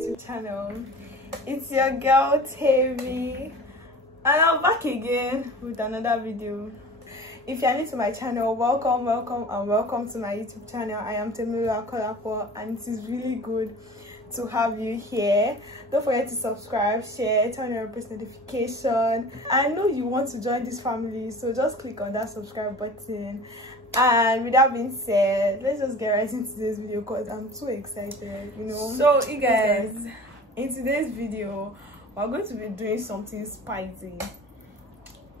YouTube channel. It's your girl Terry, and I'm back again with another video. If you're new to my channel, welcome to my YouTube channel. I am Temiloluwa Kolapo, and it is really good to have you here. Don't forget to subscribe, share, turn on post notification. I know you want to join this family, so just click on that subscribe button. And with that being said, let's just get right into this video because I'm too excited, you know. So you guys, in today's video we're going to be doing something spicy.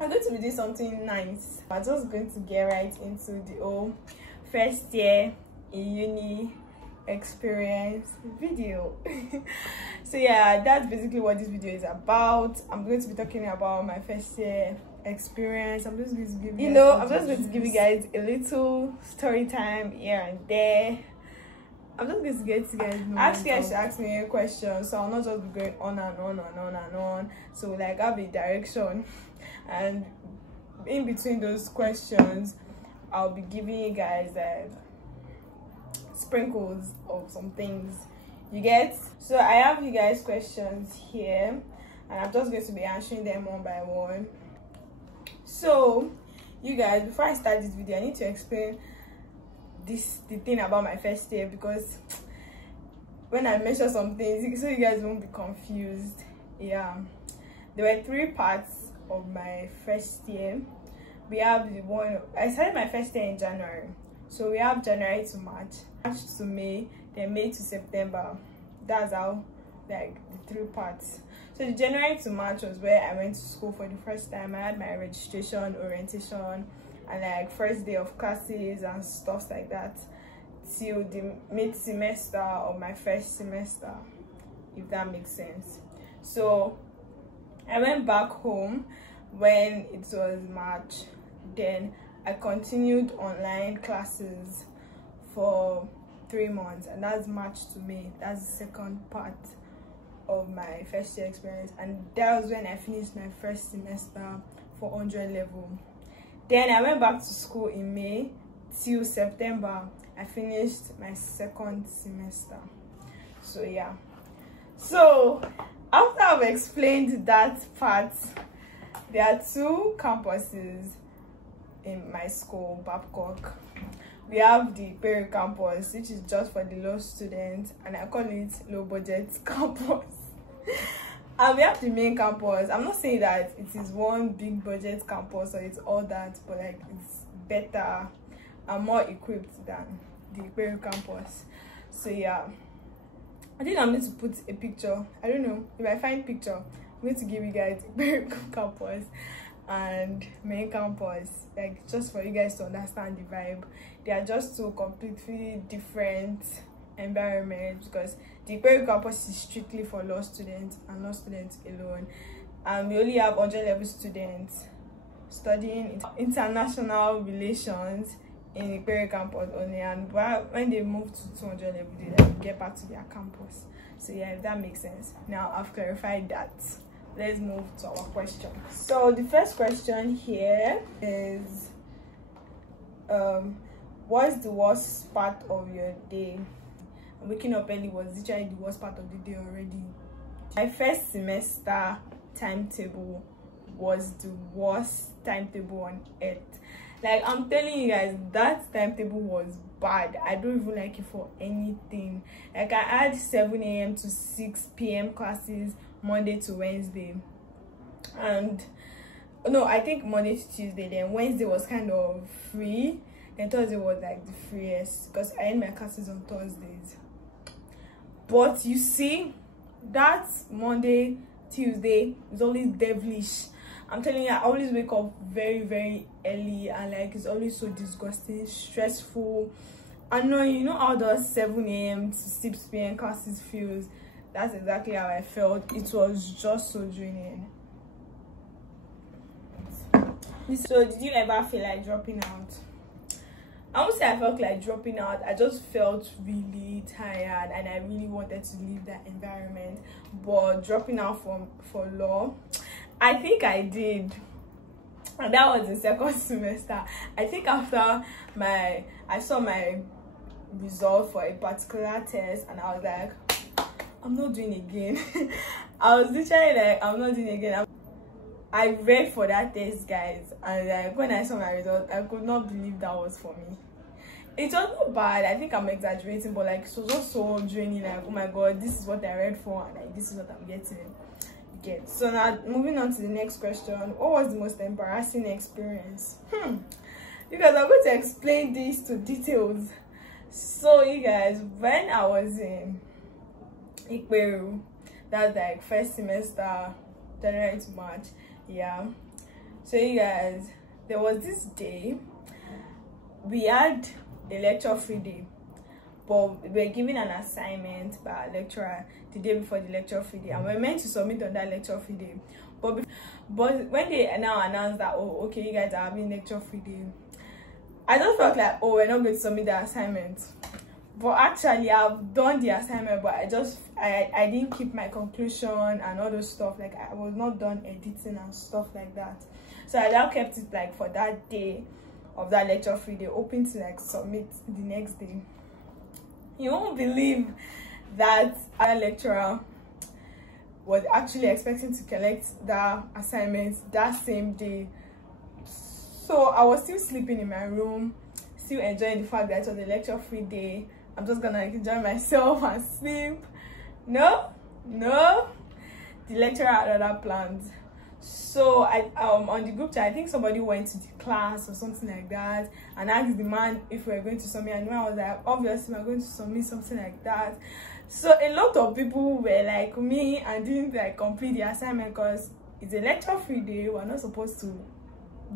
We're going to be doing something nice. We're just going to get right into the whole first year in uni experience video. So yeah, that's basically what this video is about. I'm going to be talking about my first year experience. I'm just going to give you, I'm just going to give you guys a little story time here and there. I'm just going to get you guys know. Ask you guys to ask me a question, so I'll not just be going on and on and on and on. So like I'll be direction, and in between those questions I'll be giving you guys sprinkles of some things, you get. So I have you guys questions here, and I'm just going to be answering them one by one. So you guys, before I start this video, I need to explain the thing about my first year, because when I mention some things, so you guys won't be confused. Yeah, there were 3 parts of my first year. We have the one, I started my first year in January, so we have January to March to May, then May to September. That's how, like, the 3 parts. So the January to March was where I went to school for the first time. I had my registration, orientation, and like first day of classes and stuff like that, till the mid-semester of my first semester, if that makes sense. So I went back home when it was March. Then I continued online classes for 3 months, and that's March to May. That's the second part of my first year experience, and that was when I finished my first semester for 100 level. Then I went back to school in May till September. I finished my second semester. So yeah, so after I've explained that part, there are 2 campuses in my school, Babcock. We have the Perry campus, which is just for the low students, and I call it low budget campus. And we have the main campus. I'm not saying that it is one big budget campus or it's all that, but like it's better and more equipped than the Perry campus. So yeah, I think I'm going to put a picture. I don't know if I find picture, I'm going to give you guys Perry campus and main campus, like just for you guys to understand the vibe. They are just 2 completely different environments, because the Perry campus is strictly for law students and law students alone, and we only have 100 level students studying international relations in the Perry campus only, and when they move to 200 level, they like get back to their campus. So yeah, if that makes sense. Now I've clarified that, let's move to our question. So the first question here is, what's the worst part of your day? Waking up early was literally the worst part of the day already. My first semester timetable was the worst timetable on earth. Like, I'm telling you guys, that timetable was bad. I don't even like it for anything. Like, I had 7 a.m. to 6 p.m. classes Monday to Wednesday, and no, I think Monday to Tuesday. Then Wednesday was kind of free, then Thursday was like the freest, because I end my classes on Thursdays. But you see, that Monday, Tuesday is always devilish. I'm telling you, I always wake up very, very early, and like it's always so disgusting, stressful, annoying. You know how the 7 a.m. to 6 p.m. classes feels? That's exactly how I felt. It was just so draining. So did you ever feel like dropping out? I won't say I felt like dropping out. I just felt really tired, and I really wanted to leave that environment. But dropping out for law, I think I did, and that was the second semester. I think after I saw my result for a particular test, and I was like, I'm not doing again. I was literally like, I'm not doing again. I read for that test, guys, and like when I saw my result, I could not believe that was for me. It was not bad. I think I'm exaggerating, but like it was just so draining. Like, oh my god, this is what I read for, and like this is what I'm getting. So now moving on to the next question. What was the most embarrassing experience? Because I'm going to explain this to details. So you guys, when I was in Ikperu, that's like first semester, January to March, yeah. So you guys, there was this day we had a lecture-free day, but we were given an assignment by our lecturer the day before the lecture-free day, and we were meant to submit on that lecture-free day. But when they now announced that, oh, okay, you guys are having lecture-free day, I just felt like, oh, we're not going to submit the assignment. But actually, I've done the assignment, but I didn't keep my conclusion and all those stuff. Like, I was not done editing and stuff like that. So I now kept it like for that day of that lecture-free day, hoping to like submit the next day. You won't believe that our lecturer was actually expecting to collect that assignment that same day. So I was still sleeping in my room, still enjoying the fact that it was a lecture-free day. I'm just gonna enjoy myself and sleep. No, the lecturer had other plans. So I on the group chat, I think somebody went to the class or something like that and asked the man if we were going to submit, and the man was like, obviously we're going to submit, something like that. So a lot of people were like me and didn't like complete the assignment because it's a lecture-free day. We're not supposed to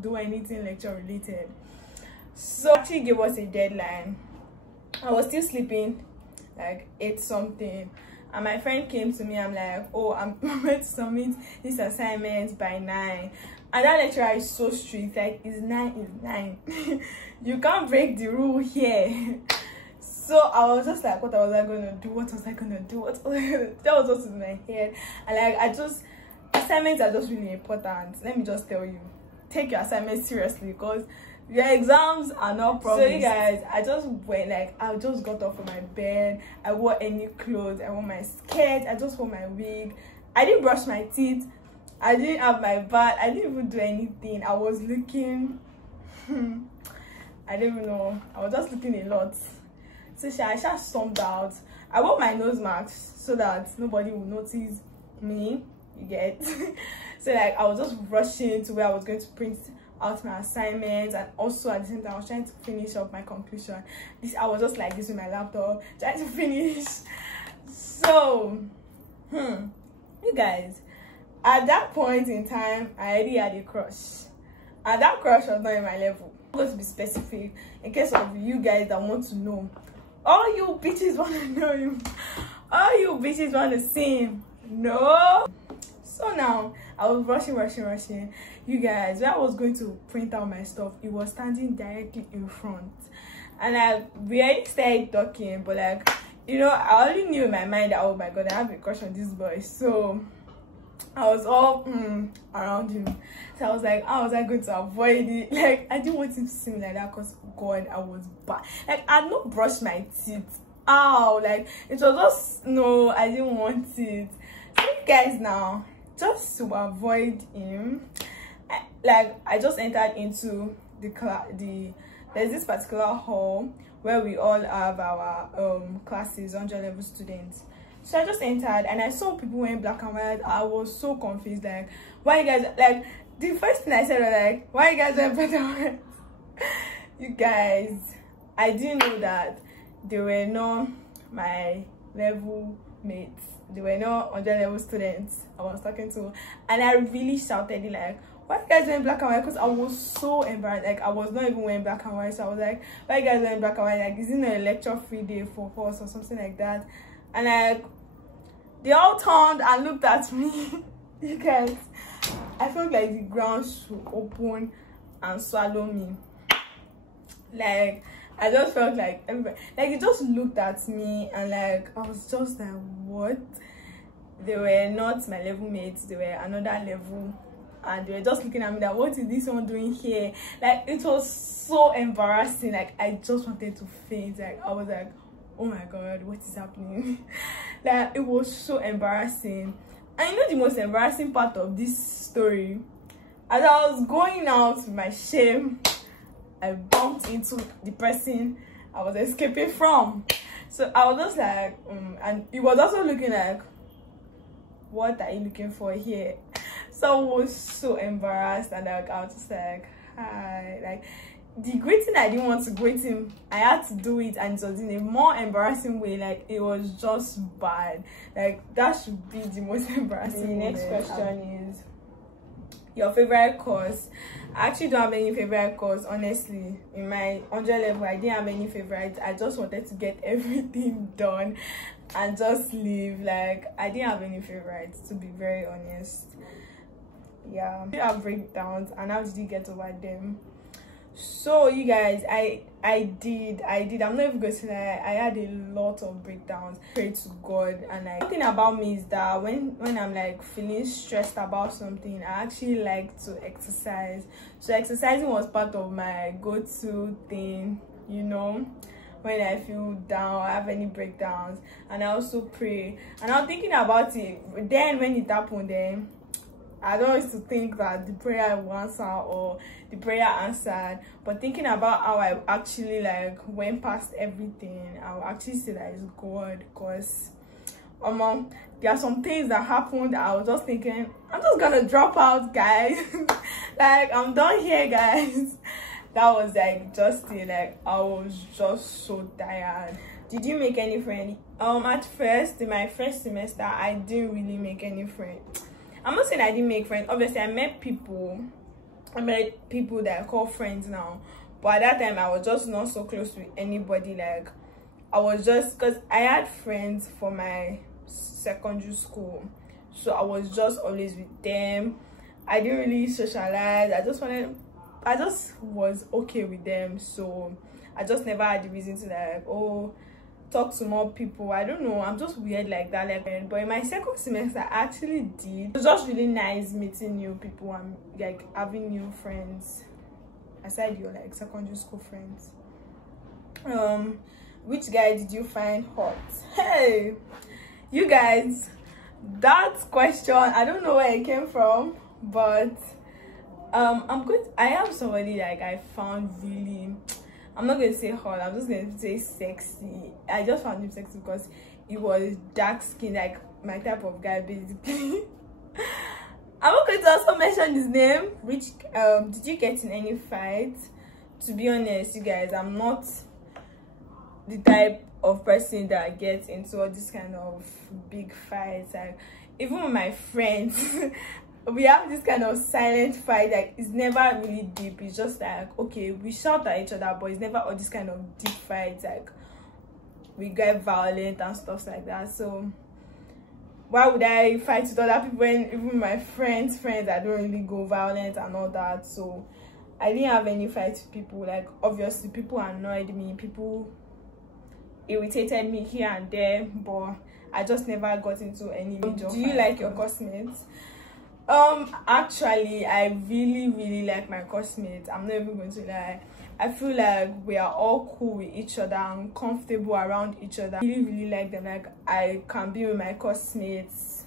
do anything lecture related. So actually gave us a deadline. I was still sleeping, like 8 something, and my friend came to me. I'm like, oh, I'm going to submit this assignment by 9, and that lecturer is so strict. Like, it's 9 you can't break the rule here. So I was just like, what was I gonna do? That was just in my head. And like, assignments are just really important. Let me just tell you, take your assignments seriously, because your exams are not promised. So you guys, I just got off from my bed. I wore any clothes. I wore my skirt. I just wore my wig. I didn't brush my teeth. I didn't have my bath. I didn't even do anything. I was looking I don't even know. I was just looking a lot. So I just stormed out. I wore my nose mask so that nobody would notice me. You get? So like, I was just rushing to where I was going to print out my assignments, and also at the same time I was trying to finish up my conclusion. I was just like this with my laptop trying to finish. So you guys, at that point in time I already had a crush, and that crush was not in my level. I'm going to be specific in case of you guys that want to know. All you bitches want to know him. All you bitches want to see him. No. So now I was rushing. You guys, when I was going to print out my stuff, it was standing directly in front, and we already started talking, but like, you know, I already knew in my mind that, oh my god, I have a crush on this boy. So I was all around him. So I was like, how was I going to avoid it? Like, I didn't want him to see me like that, because god, I was bad. Like, I had not brushed my teeth. Ow, like, it was just, no, I didn't want it. So you guys, now just to avoid him, I just entered into there's this particular hall where we all have our classes, 100 level students. So I just entered and I saw people wearing black and white. I was so confused, like, why you guys, like, the first thing I said was like, why you guys wearing black and white? You guys, I didn't know that they were not my level mates. They were not 100 level students I was talking to, and I really shouted it, like, why you guys wearing black and white? Because I was so embarrassed. Like, I was not even wearing black and white, so I was like, why you guys wearing black and white? Like, is it not a lecture-free day for us or something like that? And like, they all turned and looked at me. You guys, I felt like the ground should open and swallow me. Like, I just felt like everybody, like, they just looked at me, and like, I was just like, what? They were not my level mates, they were another level, and they were just looking at me like, what is this one doing here? Like, it was so embarrassing. Like, I just wanted to faint. Like, I was like, oh my god, what is happening? Like, it was so embarrassing. And you know the most embarrassing part of this story, as I was going out with my shame, I bumped into the person I was escaping from. So I was just like, and he was also looking like, what are you looking for here? So I was so embarrassed, and like I was just like, hi. Like, the greeting, I didn't want to greet him. I had to do it, and it was in a more embarrassing way. Like, it was just bad. Like, that should be the most embarrassing. The next question is your favorite course. I actually don't have any favorite course, honestly. In my 100 level, I didn't have any favorites. I just wanted to get everything done and just leave. Like, I didn't have any favorites, to be very honest. Yeah, I have breakdowns, and how did you get over them? So you guys, I did. I'm not even going to lie, I had a lot of breakdowns. Pray to God. And like, one thing about me is that when I'm like feeling stressed about something, I actually like to exercise. So exercising was part of my go-to thing, you know, when I feel down, I have any breakdowns. And I also pray. And I'm thinking about it. Then when it happened, then I don't used to think that the prayer will answer or the prayer answered, but thinking about how I actually like went past everything, I will actually say that it's God. Because there are some things that happened. I was just thinking, I'm just gonna drop out, guys. Like, I'm done here, guys. That was like just it. Like, I was just so tired. Did you make any friends? At first, in my first semester, I didn't really make any friends. I'm not saying I didn't make friends. Obviously, I met people that I call friends now. But at that time, I was just not so close with anybody. Like, I was just, because I had friends for my secondary school. So I was just always with them. I didn't really socialize. I just was okay with them. So I just never had the reason to like, oh, talk to more people. I don't know, I'm just weird like that. Like, but in my second semester, I actually did. It was just really nice meeting new people and like having new friends aside your like secondary school friends. Which guy did you find hot? Hey, you guys, that question, I don't know where it came from, but I have somebody like I found really, I'm not going to say hot, I'm just going to say sexy. I just found him sexy because he was dark skinned, like my type of guy, basically. I'm not going to also mention his name. Which did you get in any fight? To be honest, you guys, I'm not the type of person that gets into all this kind of big fights. Like, even with my friends, we have this kind of silent fight. Like, it's never really deep. It's just like, okay, we shout at each other, but it's never all this kind of deep fights. Like, we get violent and stuff like that. So why would I fight with other people when even my friends I don't really go violent and all that? So I didn't have any fights with people. Like, obviously people annoyed me, people irritated me here and there, but I just never got into any major. Do you like your classmates? Actually, I really like my classmates. I'm not even going to lie. I feel like we are all cool with each other and comfortable around each other. I really like them. Like, I can be with my classmates.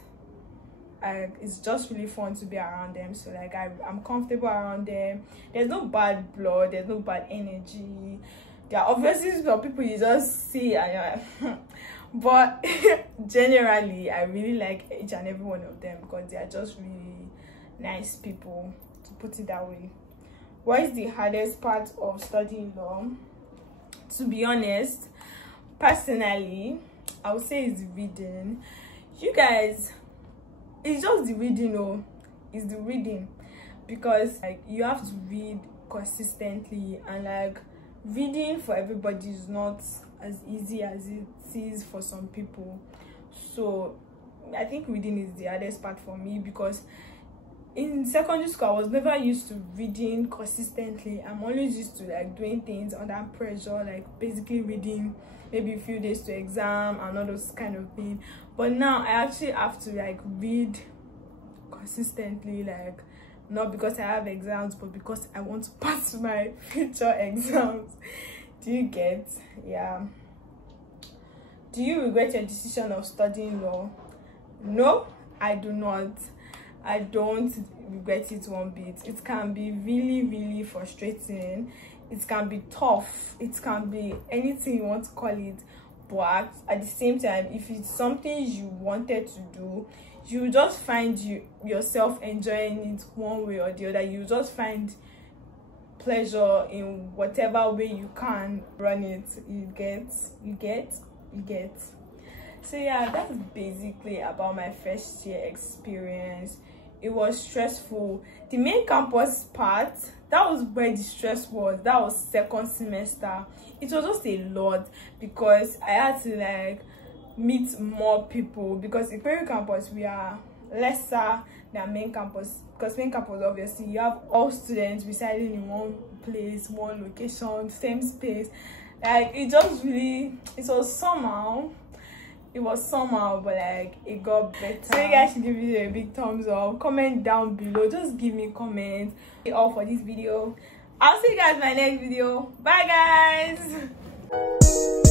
It's just really fun to be around them. So like, I'm comfortable around them. There's no bad blood, there's no bad energy. There are obviously some people you just see and you're like but generally I really like each and every one of them because they are just really nice people, to put it that way. What is the hardest part of studying law? To be honest, personally, I would say it's reading. You guys, it's just the reading. Oh, it's the reading, because like you have to read consistently, and like reading for everybody is not as easy as it is for some people. So I think reading is the hardest part for me, because in secondary school I was never used to reading consistently. I'm always used to like doing things under pressure, like basically reading maybe a few days to exam and all those kind of things. But now I actually have to like read consistently, like not because I have exams, but because I want to pass my future exams. Do you get? Yeah. Do you regret your decision of studying law? No, I do not. I don't regret it one bit. It can be really frustrating. It can be tough. It can be anything you want to call it. But at the same time, if it's something you wanted to do, you just find yourself enjoying it one way or the other. You just find pleasure in whatever way you can run it. You get. So yeah, that's basically about my first year experience. It was stressful. The main campus part, that was where the stress was. That was second semester. It was just a lot because I had to like meet more people, because in Peru campus we are lesser than main campus, because main campus obviously you have all students residing in one place, one location, same space. Like it was somehow, but like it got better. So you guys should give it a big thumbs up, comment down below, just give me comments. All for this video. I'll see you guys in my next video. Bye guys.